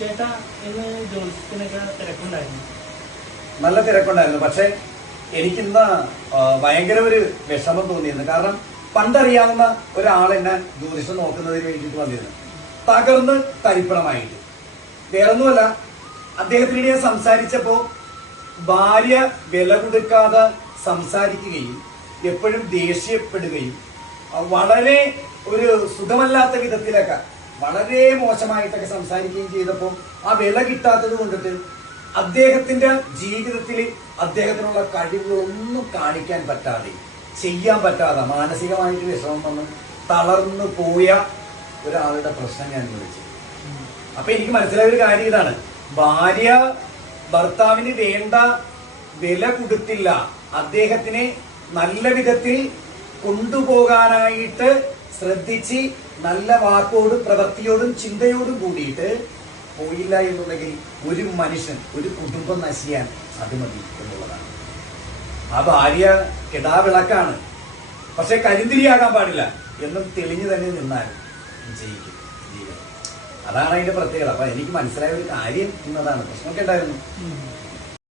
ചേട്ടാ ഇന്ന് ജ്യോതിഷത്തിനൊക്കെ തിരക്കുണ്ടായിരുന്നു? നല്ല തിരക്കുണ്ടായിരുന്നു. പക്ഷെ എനിക്കിന്ന് ഭയങ്കര ഒരു വിഷമം തോന്നിയിരുന്നു. കാരണം പണ്ടറിയാവുന്ന ഒരാൾ എന്നെ ജ്യോതിഷം നോക്കുന്നതിന് വേണ്ടിയിട്ട് വന്നിരുന്നു. തകർന്ന് തരിപ്പണമായിട്ട്. വേറൊന്നുമല്ല, അദ്ദേഹത്തിനിടെ ഞാൻ സംസാരിച്ചപ്പോ ഭാര്യ വില കൊടുക്കാതെ സംസാരിക്കുകയും എപ്പോഴും ദേഷ്യപ്പെടുകയും വളരെ ഒരു സുഖമല്ലാത്ത വിധത്തിലൊക്കെ വളരെ മോശമായിട്ടൊക്കെ സംസാരിക്കുകയും ചെയ്തപ്പോൾ ആ വില കിട്ടാത്തത് കൊണ്ടിട്ട് അദ്ദേഹത്തിന്റെ ജീവിതത്തിൽ അദ്ദേഹത്തിനുള്ള കഴിവുകളൊന്നും കാണിക്കാൻ പറ്റാതെ, ചെയ്യാൻ പറ്റാതെ മാനസികമായിട്ട് വിഷമം വന്ന് തളർന്നു പോയ ഒരാളുടെ പ്രശ്നം ഞാൻ വിളിച്ചു. അപ്പൊ എനിക്ക് മനസ്സിലായ ഒരു കാര്യം ഇതാണ്: ഭാര്യ ഭർത്താവിന് വേണ്ട വില കൊടുത്തില്ല, അദ്ദേഹത്തിനെ നല്ല വിധത്തിൽ കൊണ്ടുപോകാനായിട്ട് ശ്രദ്ധിച്ച് നല്ല വാക്കോടും പ്രവൃത്തിയോടും ചിന്തയോടും കൂടിയിട്ട് പോയില്ല എന്നുണ്ടെങ്കിൽ ഒരു മനുഷ്യൻ, ഒരു കുടുംബം നശിക്കാൻ അത് മതി എന്നുള്ളതാണ്. ആ ഭാര്യ കിടാവിളക്കാണ്, പക്ഷെ കരിന്തിരിയാകാൻ പാടില്ല. എന്നും തെളിഞ്ഞു തന്നെ നിന്നാൽ വിജയിക്കും ജീവിതം. അതാണ് അതിന്റെ പ്രത്യേകത. അപ്പൊ എനിക്ക് മനസ്സിലായ ഒരു കാര്യം ഇന്നതാണ്. പ്രശ്നമൊക്കെ ഉണ്ടായിരുന്നു.